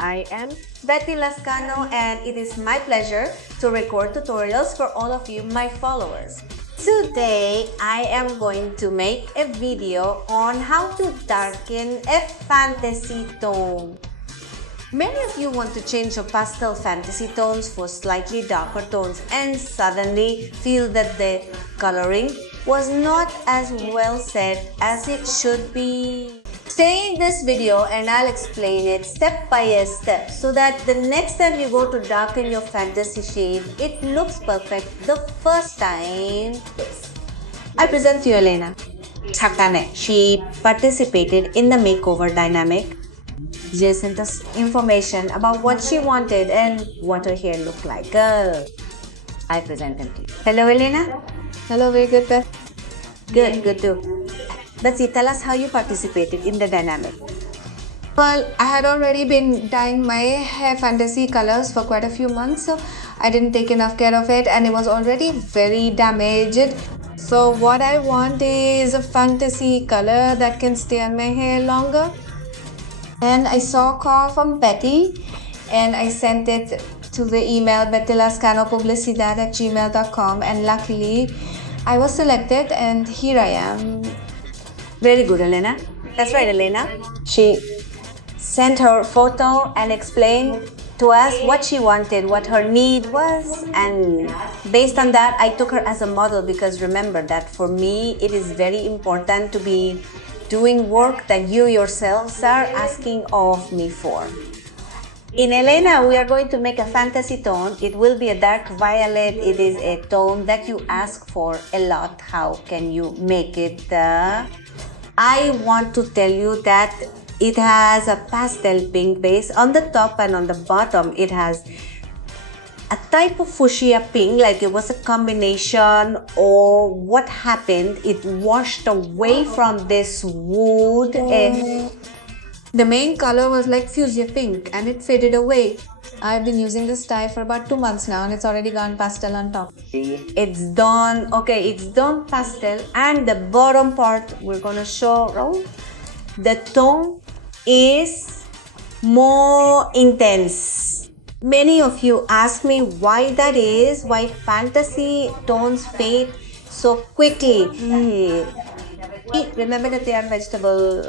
I am Betty Lascano, and it is my pleasure to record tutorials for all of you, my followers. Today, I am going to make a video on how to darken a fantasy tone. Many of you want to change your pastel fantasy tones for slightly darker tones and suddenly feel that the coloring was not as well set as it should be. Stay in this video and I'll explain it step by step so that the next time you go to darken your fantasy shade, it looks perfect the first time. I present to you Elena Chakane. She participated in the makeover dynamic. She sent us information about what she wanted and what her hair looked like. I present them to you. Hello, Elena. Hello, very good, Beth. Good too. Betsy, tell us how you participated in the dynamic. Well, I had already been dyeing my hair fantasy colors for quite a few months, so I didn't take enough care of it and it was already very damaged. So what I want is a fantasy color that can stay on my hair longer. And I saw a call from Betty and I sent it to the email bettylascanopublicidad@gmail.com, and luckily I was selected and here I am. Very good, Elena. That's right, Elena. She sent her photo and explained to us what she wanted, what her need was, and based on that, I took her as a model because remember that for me, it is very important to be doing work that you yourselves are asking of me for. In Elena, we are going to make a fantasy tone. It will be a dark violet. It is a tone that you ask for a lot. How can you make it? I want to tell you that it has a pastel pink base on the top, and on the bottom it has a type of fuchsia pink, like it was a combination, or what happened, it washed away from this wood and the main color was like fuchsia pink and it faded away. I've been using this dye for about 2 months now and it's already gone pastel on top. it's done. Okay, it's done pastel, and the bottom part we're gonna show. The tone is more intense. Many of you ask me why that is, why fantasy tones fade so quickly. Remember that they are vegetable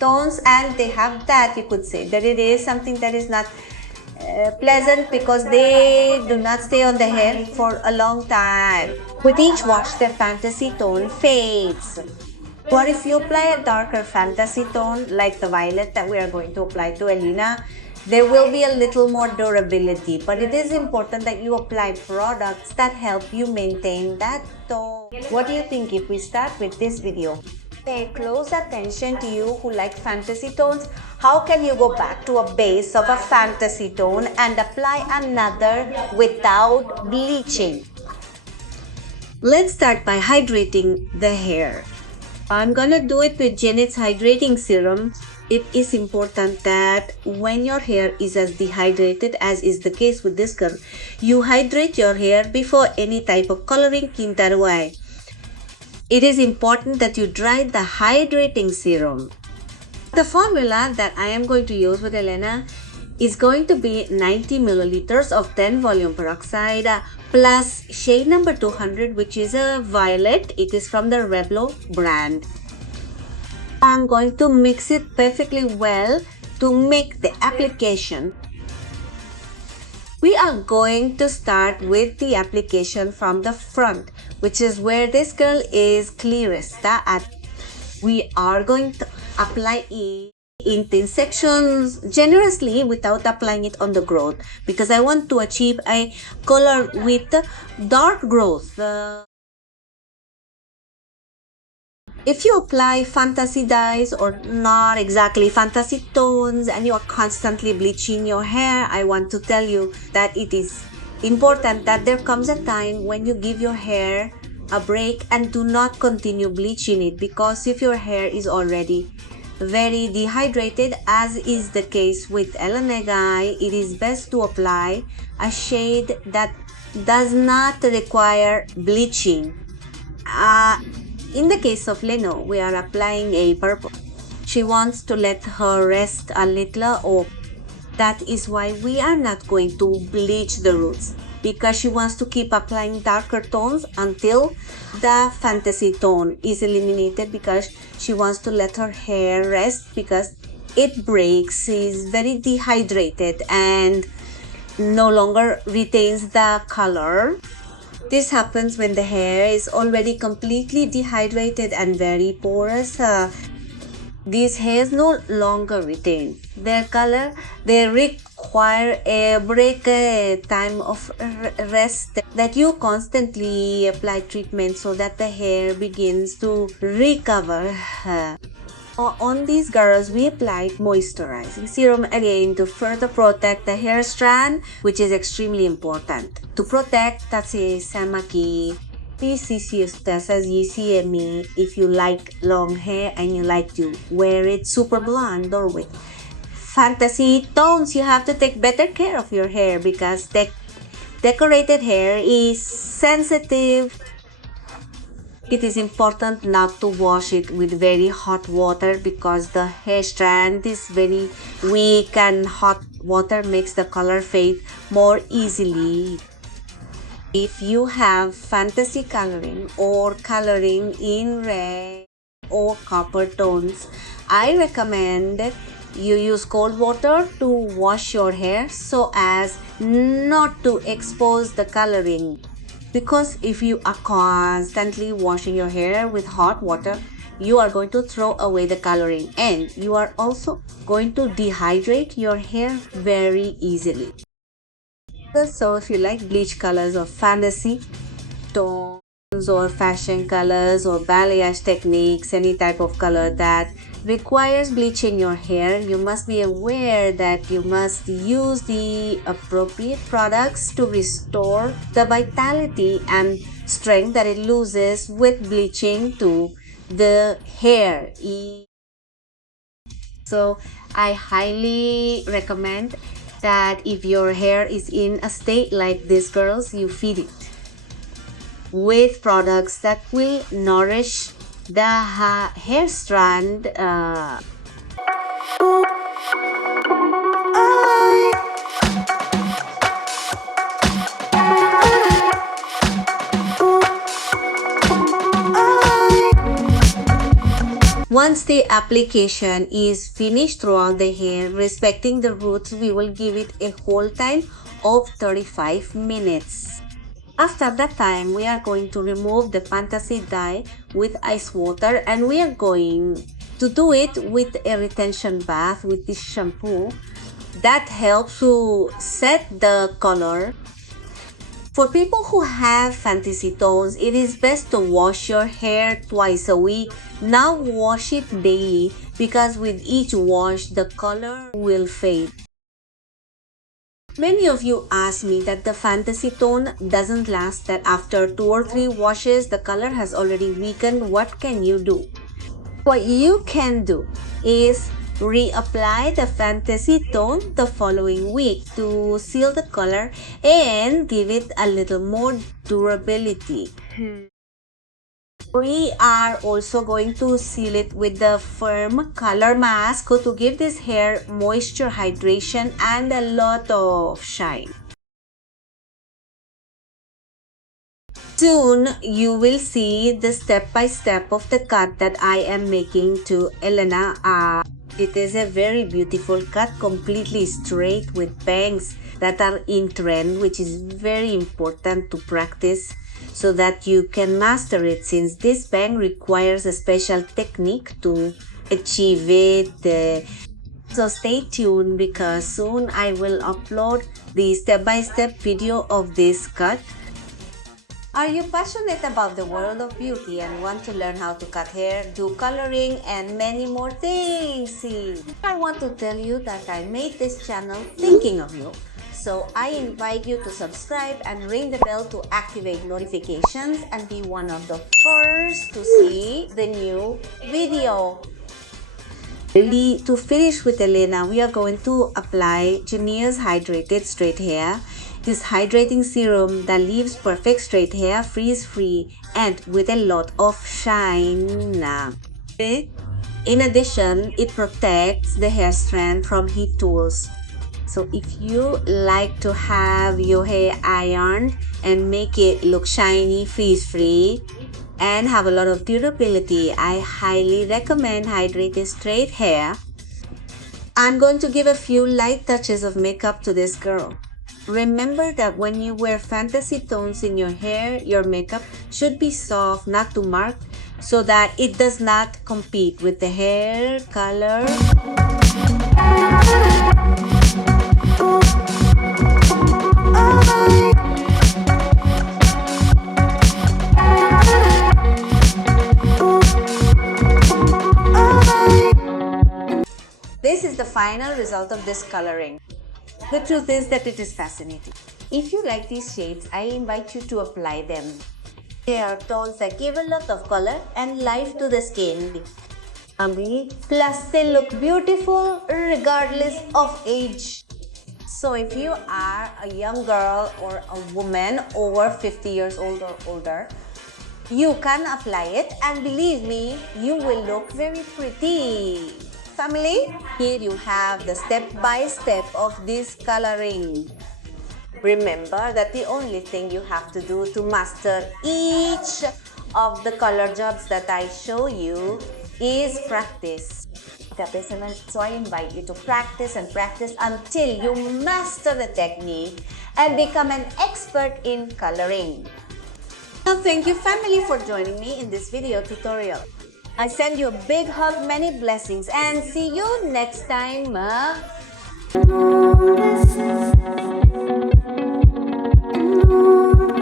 tones and they have that, you could say that it is something that is not pleasant because they do not stay on the hair for a long time. With each wash, the fantasy tone fades. But if you apply a darker fantasy tone like the violet that we are going to apply to Elena, there will be a little more durability, but it is important that you apply products that help you maintain that tone. What do you think if we start with this video? Pay close attention to you who like fantasy tones. How can you go back to a base of a fantasy tone and apply another without bleaching? Let's start by hydrating the hair. I'm gonna do it with Janet's hydrating serum. It is important that when your hair is as dehydrated as is the case with this girl, you hydrate your hair before any type of coloring kintaruay. It is important that you dry the hydrating serum. The formula that I am going to use with Elena is going to be 90 milliliters of 10 volume peroxide plus shade number 200, which is a violet. It is from the Reblo brand. I'm going to mix it perfectly well to make the application. We are going to start with the application from the front, which is where this girl is clearest. We are going to apply it in thin sections generously without applying it on the growth because I want to achieve a color with dark growth. If you apply fantasy dyes or not exactly fantasy tones and you are constantly bleaching your hair, I want to tell you that it is important that there comes a time when you give your hair a break and do not continue bleaching it, because if your hair is already very dehydrated, as is the case with Elenegai, it is best to apply a shade that does not require bleaching. In the case of Leno, we are applying a purple. She wants to let her rest a little, or that is why we are not going to bleach the roots, because she wants to keep applying darker tones until the fantasy tone is eliminated, because she wants to let her hair rest because it breaks, is very dehydrated and no longer retains the color. This happens when the hair is already completely dehydrated and very porous. These hairs no longer retain their color. They require a break, a time of rest, that you constantly apply treatment so that the hair begins to recover. On these girls, we applied moisturizing serum again to further protect the hair strand, which is extremely important. To protect, kasi samaki, PCC if you like long hair and you like to wear it super blonde or with fantasy tones, you have to take better care of your hair because decorated hair is sensitive. It is important not to wash it with very hot water because the hair strand is very weak and hot water makes the color fade more easily. If you have fantasy coloring or coloring in red or copper tones, I recommend you use cold water to wash your hair so as not to expose the coloring. Because if you are constantly washing your hair with hot water, you are going to throw away the coloring and you are also going to dehydrate your hair very easily. So if you like bleach colors or fantasy tones or fashion colors or balayage techniques, any type of color that requires bleaching your hair, you must be aware that you must use the appropriate products to restore the vitality and strength that it loses with bleaching to the hair. So I highly recommend that if your hair is in a state like this, girls, you feed it with products that will nourish the hair strand. Once the application is finished throughout the hair, respecting the roots, we will give it a hold time of 35 minutes. After that time, we are going to remove the fantasy dye with ice water and we are going to do it with a retention bath with this shampoo that helps to set the color. For people who have fantasy tones, it is best to wash your hair twice a week. Now wash it daily because with each wash, the color will fade. Many of you ask me that the fantasy tone doesn't last, that after 2 or 3 washes, the color has already weakened. What can you do? What you can do is reapply the fantasy tone the following week to seal the color and give it a little more durability. We are also going to seal it with the firm color mask to give this hair moisture, hydration, and a lot of shine. Soon, you will see the step-by-step of the cut that I am making to Elena. It is a very beautiful cut, completely straight with bangs that are in trend, which is very important to practice so that you can master it, since this bang requires a special technique to achieve it. So stay tuned because soon I will upload the step-by-step video of this cut. Are you passionate about the world of beauty and want to learn how to cut hair, do coloring, and many more things? I want to tell you that I made this channel thinking of you. So I invite you to subscribe and ring the bell to activate notifications and be one of the first to see the new video. To finish with Elena, we are going to apply Jania's Hydrated Straight Hair. This hydrating serum that leaves perfect straight hair, frizz-free, and with a lot of shine. In addition, it protects the hair strand from heat tools. So if you like to have your hair ironed and make it look shiny, frizz-free, and have a lot of durability, I highly recommend Hydrated Straight Hair. I'm going to give a few light touches of makeup to this girl. Remember that when you wear fantasy tones in your hair, your makeup should be soft, not too marked, so that it does not compete with the hair color. This is the final result of this coloring. The truth is that it is fascinating. If you like these shades, I invite you to apply them. They are tones that give a lot of color and life to the skin. Plus they look beautiful regardless of age. So if you are a young girl or a woman over 50 years old or older, you can apply it and believe me, you will look very pretty. Family, here you have the step-by-step of this coloring. Remember that the only thing you have to do to master each of the color jobs that I show you is practice. So I invite you to practice and practice until you master the technique and become an expert in coloring. Now, thank you family for joining me in this video tutorial. I send you a big hug, many blessings, and see you next time.